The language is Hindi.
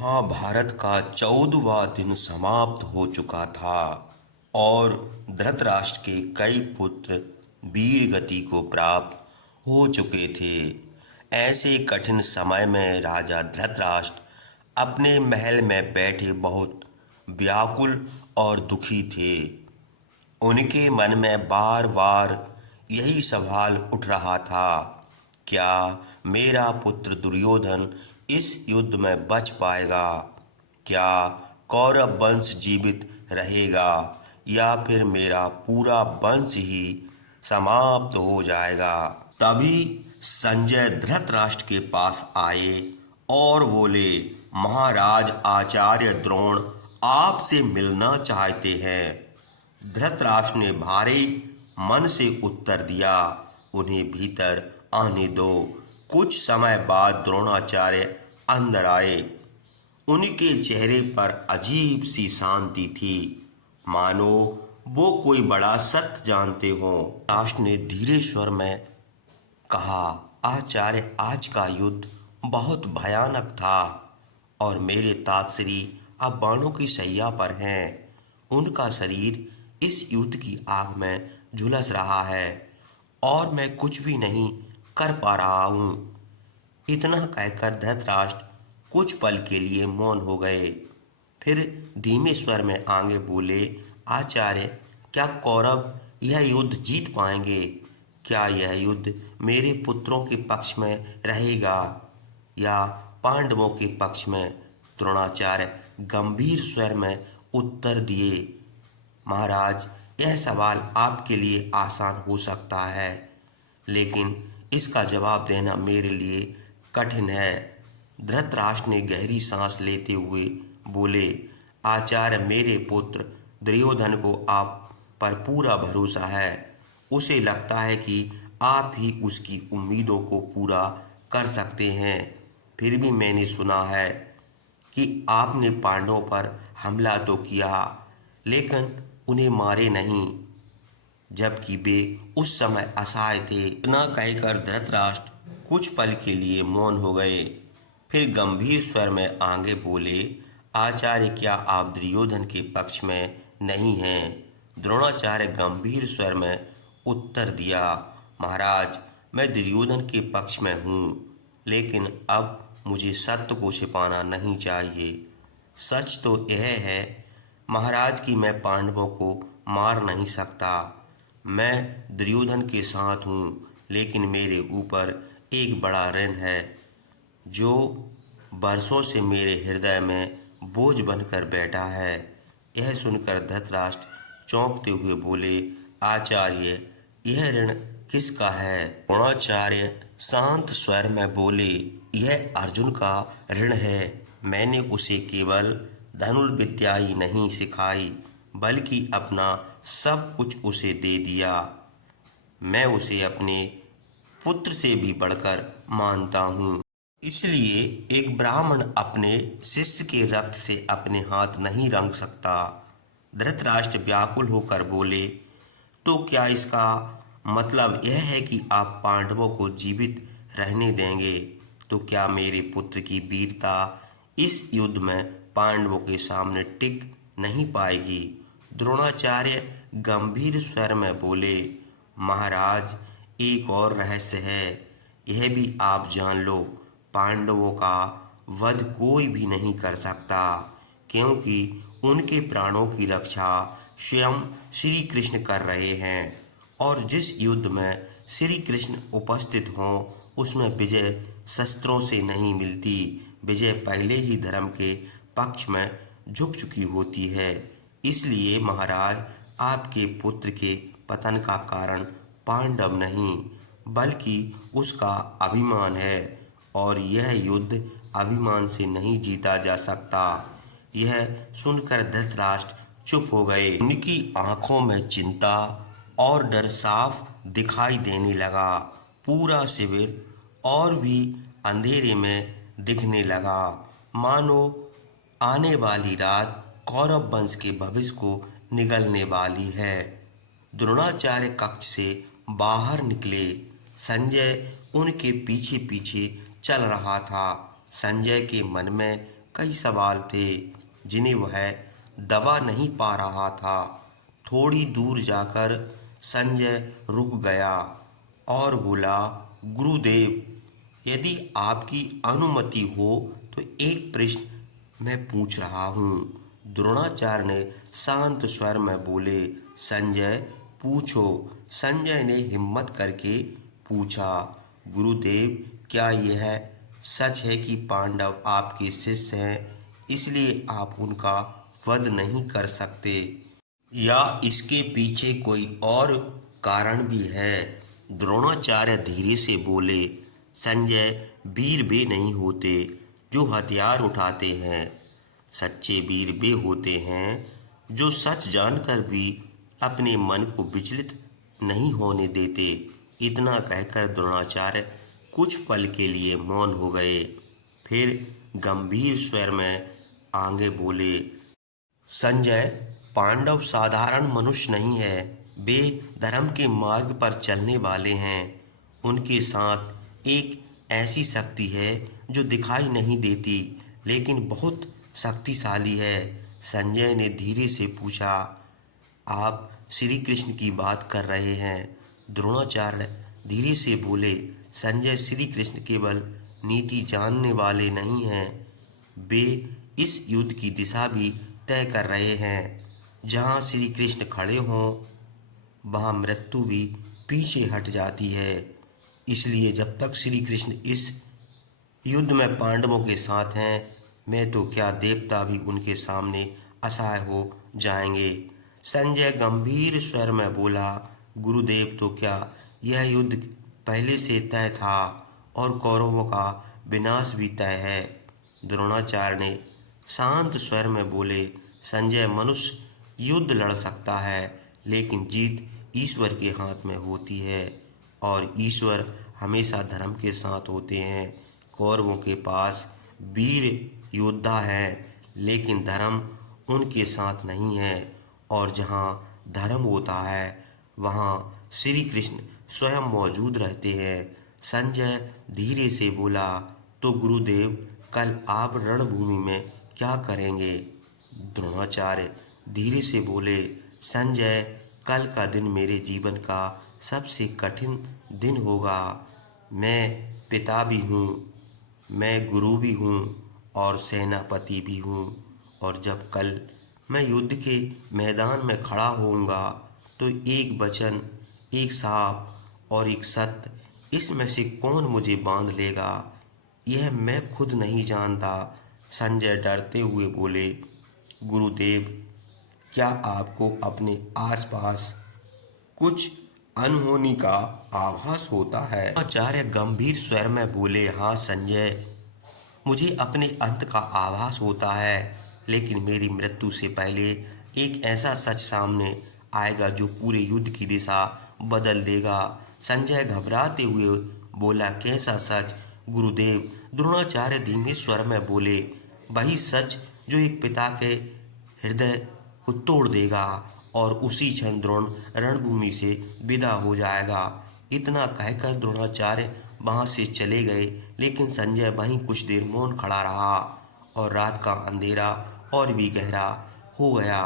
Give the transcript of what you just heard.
महाभारत का 14वां दिन समाप्त हो चुका था और धृतराष्ट्र के कई पुत्र वीर गति को प्राप्त हो चुके थे। ऐसे कठिन समय में राजा धृतराष्ट्र अपने महल में बैठे बहुत व्याकुल और दुखी थे। उनके मन में बार बार यही सवाल उठ रहा था, क्या मेरा पुत्र दुर्योधन इस युद्ध में बच पाएगा? क्या कौरव वंश जीवित रहेगा या फिर मेरा पूरा वंश ही समाप्त हो जाएगा? तभी संजय धृतराष्ट्र के पास आए और बोले, महाराज आचार्य द्रोण आपसे मिलना चाहते हैं। धृतराष्ट्र ने भारी मन से उत्तर दिया, उन्हें भीतर आने दो। कुछ समय बाद द्रोणाचार्य अंदर आए। उनके चेहरे पर अजीब सी शांति थी, मानो वो कोई बड़ा सत्य जानते हो। राष्ट्र ने धीरे स्वर में कहा, आचार्य आज का युद्ध बहुत भयानक था और मेरे तातश्री अब बाणों की शैया पर हैं। उनका शरीर इस युद्ध की आग में झुलस रहा है और मैं कुछ भी नहीं कर पा रहा हूँ। इतना कहकर धृतराष्ट्र कुछ पल के लिए मौन हो गए। फिर धीमे स्वर में आगे बोले, आचार्य क्या कौरव यह युद्ध जीत पाएंगे? क्या यह युद्ध मेरे पुत्रों के पक्ष में रहेगा या पांडवों के पक्ष में? द्रोणाचार्य गंभीर स्वर में उत्तर दिए, महाराज यह सवाल आपके लिए आसान हो सकता है, लेकिन इसका जवाब देना मेरे लिए कठिन है। धृतराष्ट्र ने गहरी सांस लेते हुए बोले, आचार्य मेरे पुत्र दुर्योधन को आप पर पूरा भरोसा है। उसे लगता है कि आप ही उसकी उम्मीदों को पूरा कर सकते हैं। फिर भी मैंने सुना है कि आपने पांडवों पर हमला तो किया, लेकिन उन्हें मारे नहीं, जबकि वे उस समय असहाय थे। इतना कहकर धृतराष्ट्र कुछ पल के लिए मौन हो गए। फिर गंभीर स्वर में आगे बोले, आचार्य क्या आप दुर्योधन के पक्ष में नहीं हैं? द्रोणाचार्य गंभीर स्वर में उत्तर दिया, महाराज मैं दुर्योधन के पक्ष में हूँ, लेकिन अब मुझे सत्य को छिपाना नहीं चाहिए। सच तो यह है महाराज कि मैं पांडवों को मार नहीं सकता। मैं दुर्योधन के साथ हूँ, लेकिन मेरे ऊपर एक बड़ा ऋण है जो बरसों से मेरे हृदय में बोझ बनकर बैठा है। यह सुनकर धृतराष्ट्र चौंकते हुए बोले, आचार्य यह ऋण किसका है? द्रोणाचार्य शांत स्वर में बोले, यह अर्जुन का ऋण है। मैंने उसे केवल धनुर्विद्या ही नहीं सिखाई, बल्कि अपना सब कुछ उसे दे दिया। मैं उसे अपने पुत्र से भी बढ़कर मानता हूँ। इसलिए एक ब्राह्मण अपने शिष्य के रक्त से अपने हाथ नहीं रंग सकता। धृतराष्ट्र व्याकुल होकर बोले, तो क्या इसका मतलब यह है कि आप पांडवों को जीवित रहने देंगे? तो क्या मेरे पुत्र की वीरता इस युद्ध में पांडवों के सामने टिक नहीं पाएगी? द्रोणाचार्य गंभीर स्वर में बोले, महाराज एक और रहस्य है, यह भी आप जान लो। पांडवों का वध कोई भी नहीं कर सकता, क्योंकि उनके प्राणों की रक्षा स्वयं श्री कृष्ण कर रहे हैं और जिस युद्ध में श्री कृष्ण उपस्थित हों उसमें विजय शस्त्रों से नहीं मिलती। विजय पहले ही धर्म के पक्ष में झुक चुकी होती है। इसलिए महाराज आपके पुत्र के पतन का कारण पांडव नहीं, बल्कि उसका अभिमान है और यह युद्ध अभिमान से नहीं जीता जा सकता। यह सुनकर धृतराष्ट्र चुप हो गए। उनकी आंखों में चिंता और डर साफ दिखाई देने लगा। पूरा शिविर और भी अंधेरे में दिखने लगा, मानो आने वाली रात कौरव वंश के भविष्य को निगलने वाली है। द्रोणाचार्य कक्ष से बाहर निकले। संजय उनके पीछे पीछे चल रहा था। संजय के मन में कई सवाल थे जिन्हें वह दबा नहीं पा रहा था। थोड़ी दूर जाकर संजय रुक गया और बोला, गुरुदेव, यदि आपकी अनुमति हो तो एक प्रश्न मैं पूछ रहा हूँ। द्रोणाचार्य ने शांत स्वर में बोले, संजय पूछो। संजय ने हिम्मत करके पूछा, गुरुदेव, क्या यह सच है कि पांडव आपके शिष्य हैं, इसलिए आप उनका वध नहीं कर सकते, या इसके पीछे कोई और कारण भी है? द्रोणाचार्य धीरे से बोले, संजय, वीर वे नहीं होते जो हथियार उठाते हैं। सच्चे वीर वे होते हैं जो सच जानकर भी अपने मन को विचलित नहीं होने देते। इतना कहकर द्रोणाचार्य कुछ पल के लिए मौन हो गए। फिर गंभीर स्वर में आगे बोले, संजय, पांडव साधारण मनुष्य नहीं है, वे धर्म के मार्ग पर चलने वाले हैं। उनके साथ एक ऐसी शक्ति है जो दिखाई नहीं देती लेकिन बहुत शक्तिशाली है। संजय ने धीरे से पूछा, आप श्री कृष्ण की बात कर रहे हैं? द्रोणाचार्य धीरे से बोले, संजय, श्री कृष्ण केवल नीति जानने वाले नहीं हैं, वे इस युद्ध की दिशा भी तय कर रहे हैं। जहाँ श्री कृष्ण खड़े हों वहाँ मृत्यु भी पीछे हट जाती है। इसलिए जब तक श्री कृष्ण इस युद्ध में पांडवों के साथ हैं, मैं तो क्या देवता भी उनके सामने असहाय हो जाएंगे। संजय गंभीर स्वर में बोला, गुरुदेव, तो क्या यह युद्ध पहले से तय था और कौरवों का विनाश भी तय है? द्रोणाचार्य ने शांत स्वर में बोले, संजय, मनुष्य युद्ध लड़ सकता है लेकिन जीत ईश्वर के हाथ में होती है और ईश्वर हमेशा धर्म के साथ होते हैं। कौरवों के पास वीर योद्धा हैं लेकिन धर्म उनके साथ नहीं है, और जहाँ धर्म होता है वहाँ श्री कृष्ण स्वयं मौजूद रहते हैं। संजय धीरे से बोला, तो गुरुदेव, कल आप रणभूमि में क्या करेंगे? द्रोणाचार्य धीरे से बोले, संजय, कल का दिन मेरे जीवन का सबसे कठिन दिन होगा। मैं पिता भी हूँ, मैं गुरु भी हूँ और सेनापति भी हूँ, और जब कल मैं युद्ध के मैदान में खड़ा होऊंगा तो एक वचन, एक साप और एक सत्य, इसमें से कौन मुझे बांध लेगा, यह मैं खुद नहीं जानता। संजय डरते हुए बोले, गुरुदेव, क्या आपको अपने आसपास कुछ अनहोनी का आभास होता है? आचार्य गंभीर स्वर में बोले, हाँ संजय, मुझे अपने अंत का आभास होता है, लेकिन मेरी मृत्यु से पहले एक ऐसा सच सामने आएगा जो पूरे युद्ध की दिशा बदल देगा। संजय घबराते हुए बोला, कैसा सच गुरुदेव? द्रोणाचार्य धीमे स्वर में बोले, वही सच जो एक पिता के हृदय को तोड़ देगा और उसी क्षण द्रोण रणभूमि से विदा हो जाएगा। इतना कहकर द्रोणाचार्य वहाँ से चले गए, लेकिन संजय वहीं कुछ देर मौन खड़ा रहा और रात का अंधेरा और भी गहरा हो गया।